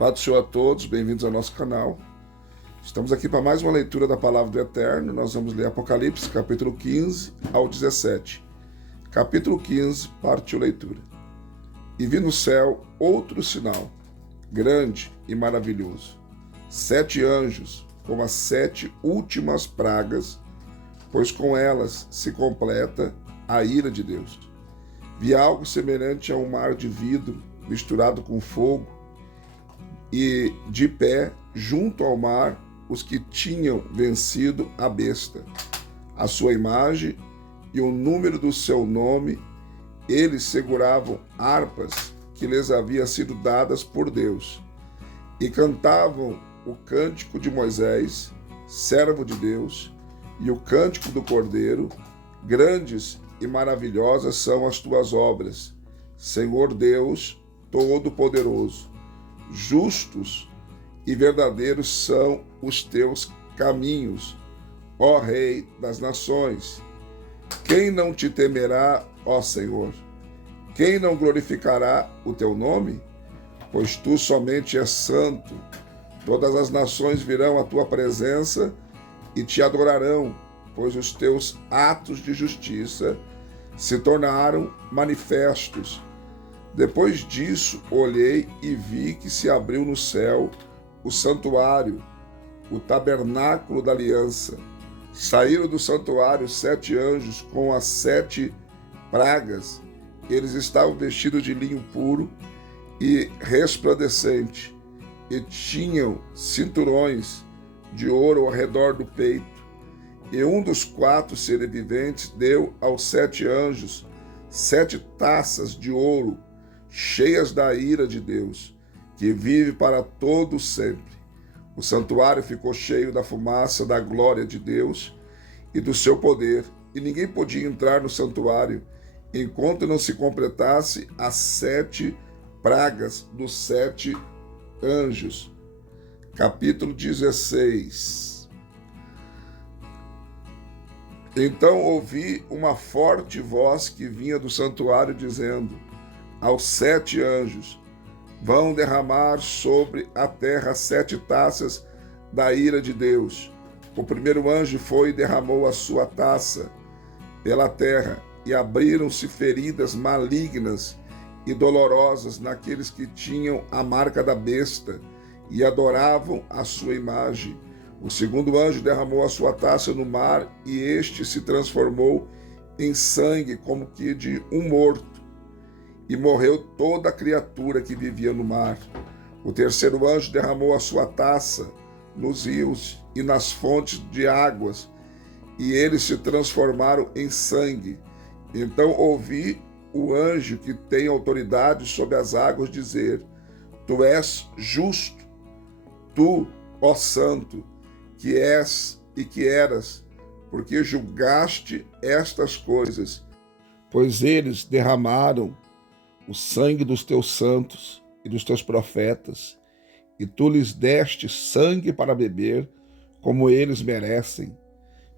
Paz do Senhor a todos, bem-vindos ao nosso canal. Estamos aqui para mais uma leitura da Palavra do Eterno. Nós vamos ler Apocalipse, capítulo 15 ao 17. Capítulo 15, parte leitura. E vi no céu outro sinal, grande e maravilhoso. 7 anjos, com as 7 últimas pragas, pois com elas se completa a ira de Deus. Vi algo semelhante a um mar de vidro misturado com fogo, e de pé, junto ao mar, os que tinham vencido a besta, a sua imagem e o número do seu nome. Eles seguravam harpas que lhes haviam sido dadas por Deus, e cantavam o cântico de Moisés, servo de Deus, e o cântico do Cordeiro. Grandes e maravilhosas são as tuas obras, Senhor Deus Todo-Poderoso. Justos e verdadeiros são os teus caminhos, ó Rei das nações. Quem não te temerá, ó Senhor? Quem não glorificará o teu nome? Pois tu somente és santo. Todas as nações virão à tua presença e te adorarão, pois os teus atos de justiça se tornaram manifestos. Depois disso, olhei e vi que se abriu no céu o santuário, o tabernáculo da aliança. Saíram do santuário 7 anjos com as 7 pragas. Eles estavam vestidos de linho puro e resplandecente, e tinham cinturões de ouro ao redor do peito. E um dos 4 seres viventes deu aos 7 anjos 7 taças de ouro, cheias da ira de Deus, que vive para todo sempre. O santuário ficou cheio da fumaça da glória de Deus e do seu poder, e ninguém podia entrar no santuário enquanto não se completasse as 7 pragas dos 7 anjos. Capítulo 16. Então ouvi uma forte voz que vinha do santuário dizendo aos 7 anjos: vão derramar sobre a terra 7 taças da ira de Deus. O primeiro anjo foi e derramou a sua taça pela terra, e abriram-se feridas malignas e dolorosas naqueles que tinham a marca da besta e adoravam a sua imagem. O segundo anjo derramou a sua taça no mar, e este se transformou em sangue como que de um morto, e morreu toda a criatura que vivia no mar. O terceiro anjo derramou a sua taça nos rios e nas fontes de águas, e eles se transformaram em sangue. Então ouvi o anjo que tem autoridade sobre as águas dizer: tu és justo, tu, ó Santo, que és e que eras, porque julgaste estas coisas, pois eles derramaram o sangue dos teus santos e dos teus profetas, e tu lhes deste sangue para beber, como eles merecem.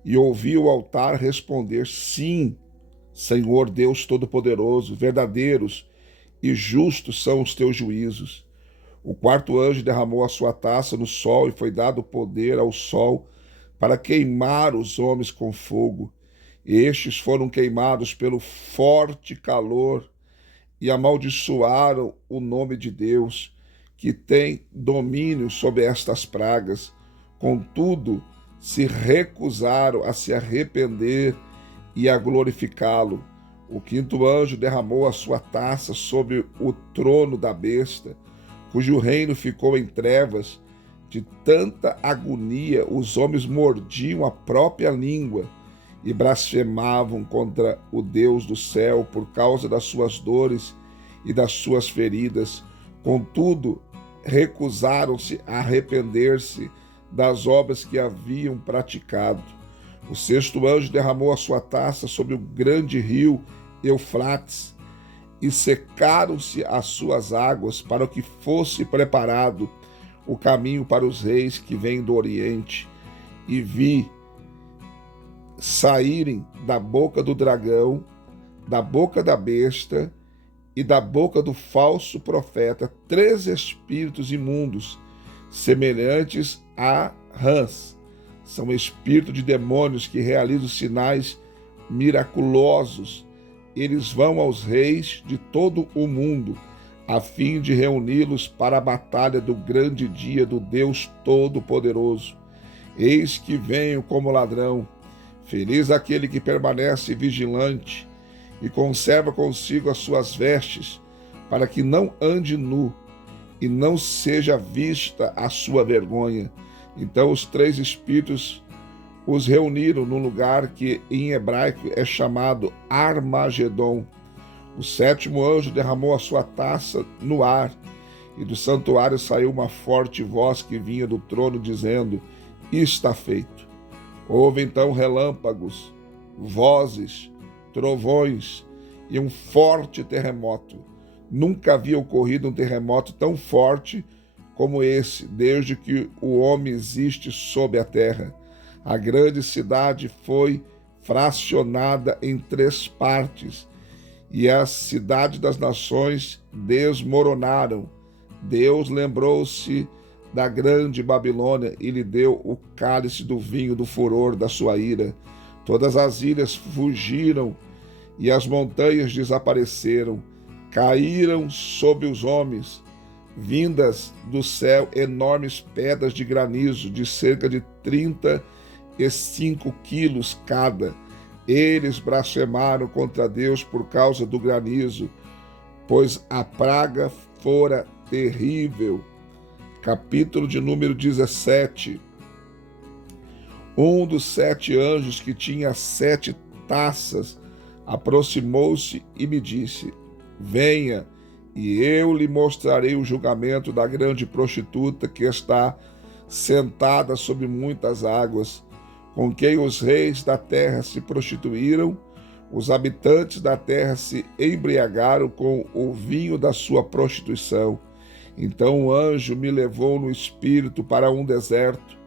E ouvi o altar responder: sim, Senhor Deus Todo-Poderoso, verdadeiros e justos são os teus juízos. O quarto anjo derramou a sua taça no sol, e foi dado poder ao sol para queimar os homens com fogo. Estes foram queimados pelo forte calor e amaldiçoaram o nome de Deus, que tem domínio sobre estas pragas. Contudo, se recusaram a se arrepender e a glorificá-lo. O quinto anjo derramou a sua taça sobre o trono da besta, cujo reino ficou em trevas. De tanta agonia, os homens mordiam a própria língua e blasfemavam contra o Deus do céu por causa das suas dores e das suas feridas. Contudo, recusaram-se a arrepender-se das obras que haviam praticado. O sexto anjo derramou a sua taça sobre o grande rio Eufrates, e secaram-se as suas águas, para que fosse preparado o caminho para os reis que vêm do Oriente. E vi saírem da boca do dragão, da boca da besta e da boca do falso profeta 3 espíritos imundos, semelhantes a rãs. São espíritos de demônios que realizam sinais miraculosos. Eles vão aos reis de todo o mundo, a fim de reuni-los para a batalha do grande dia do Deus Todo-Poderoso. Eis que venho como ladrão. Feliz aquele que permanece vigilante e conserva consigo as suas vestes, para que não ande nu e não seja vista a sua vergonha. Então os 3 espíritos os reuniram num lugar que em hebraico é chamado Armagedon. O 7º anjo derramou a sua taça no ar, e do santuário saiu uma forte voz que vinha do trono, dizendo: está feito. Houve então relâmpagos, vozes, trovões e um forte terremoto. Nunca havia ocorrido um terremoto tão forte como esse, desde que o homem existe sob a terra. A grande cidade foi fracionada em 3 partes, e as cidades das nações desmoronaram. Deus lembrou-se da grande Babilônia e lhe deu o cálice do vinho do furor da sua ira. Todas as ilhas fugiram e as montanhas desapareceram. Caíram sobre os homens, vindas do céu, enormes pedras de granizo de cerca de 35 quilos cada. Eles blasfemaram contra Deus por causa do granizo, pois a praga fora terrível. Capítulo de número 17. Um dos 7 anjos que tinha 7 taças aproximou-se e me disse: venha, e eu lhe mostrarei o julgamento da grande prostituta que está sentada sobre muitas águas, com quem os reis da terra se prostituíram, os habitantes da terra se embriagaram com o vinho da sua prostituição. Então o anjo me levou no espírito para um deserto.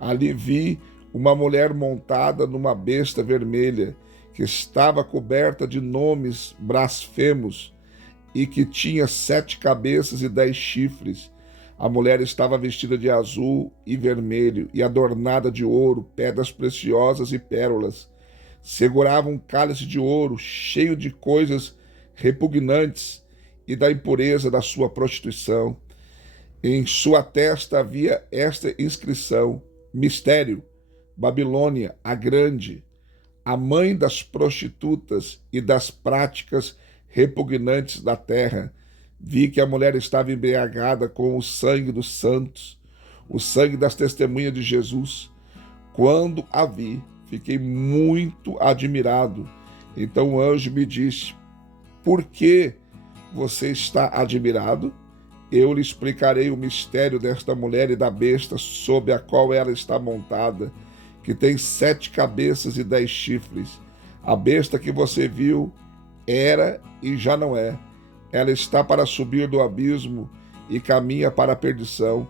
Ali vi uma mulher montada numa besta vermelha, que estava coberta de nomes blasfemos e que tinha 7 cabeças e 10 chifres. A mulher estava vestida de azul e vermelho e adornada de ouro, pedras preciosas e pérolas. Segurava um cálice de ouro cheio de coisas repugnantes e da impureza da sua prostituição. Em sua testa havia esta inscrição: Mistério, Babilônia, a Grande, a mãe das prostitutas e das práticas repugnantes da terra. Vi que a mulher estava embriagada com o sangue dos santos, o sangue das testemunhas de Jesus. Quando a vi, fiquei muito admirado. Então o anjo me disse: por que você está admirado? Eu lhe explicarei o mistério desta mulher e da besta sobre a qual ela está montada, que tem 7 cabeças e 10 chifres. A besta que você viu era e já não é. Ela está para subir do abismo e caminha para a perdição.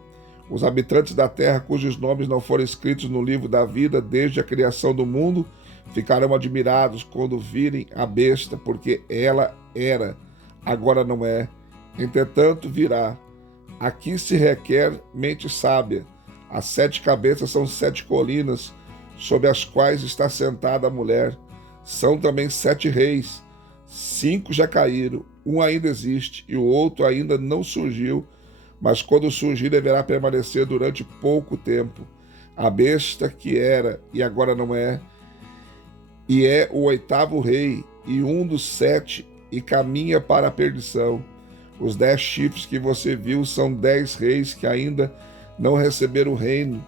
Os habitantes da terra, cujos nomes não foram escritos no livro da vida desde a criação do mundo, ficarão admirados quando virem a besta, porque ela era, agora não é. Entretanto virá. Aqui se requer mente sábia. As 7 cabeças são 7 colinas, sobre as quais está sentada a mulher. São também 7 reis. 5 já caíram, um ainda existe e o outro ainda não surgiu, mas quando surgir deverá permanecer durante pouco tempo. A besta que era e agora não é, e é o 8º rei e um dos 7, e caminha para a perdição. Os 10 chifres que você viu são 10 reis que ainda não receberam o reino,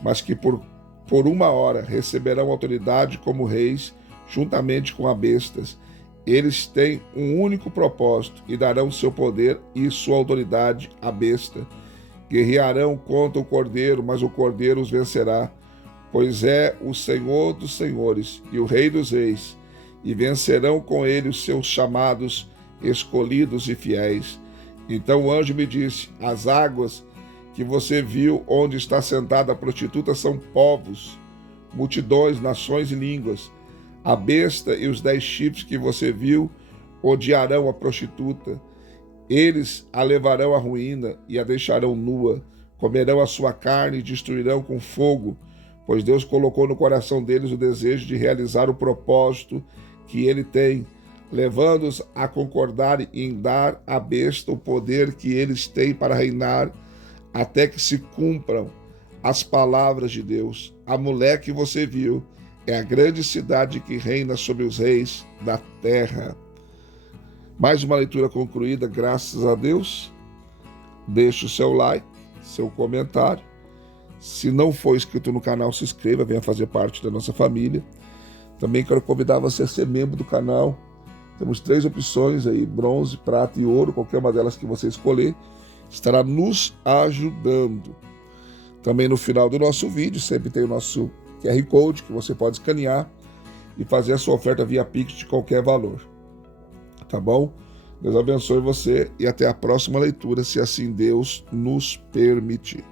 mas que por 1 hora receberão autoridade como reis, juntamente com a bestas. Eles têm um único propósito e darão seu poder e sua autoridade à besta. Guerrearão contra o cordeiro, mas o cordeiro os vencerá, pois é o Senhor dos senhores e o Rei dos reis, e vencerão com ele os seus chamados, escolhidos e fiéis. Então o anjo me disse: as águas que você viu onde está sentada a prostituta são povos, multidões, nações e línguas. A besta e os 10 chifres que você viu odiarão a prostituta, eles a levarão à ruína e a deixarão nua, comerão a sua carne e destruirão com fogo, pois Deus colocou no coração deles o desejo de realizar o propósito que ele tem, levando-os a concordar em dar à besta o poder que eles têm para reinar, até que se cumpram as palavras de Deus. A mulher que você viu é a grande cidade que reina sobre os reis da terra. Mais uma leitura concluída, graças a Deus. Deixe o seu like, seu comentário. Se não for inscrito no canal, se inscreva, venha fazer parte da nossa família. Também quero convidar você a ser membro do canal. Temos 3 opções aí, bronze, prata e ouro, qualquer uma delas que você escolher, estará nos ajudando. Também no final do nosso vídeo, sempre tem o nosso QR Code, que você pode escanear e fazer a sua oferta via Pix de qualquer valor. Tá bom? Deus abençoe você e até a próxima leitura, se assim Deus nos permitir.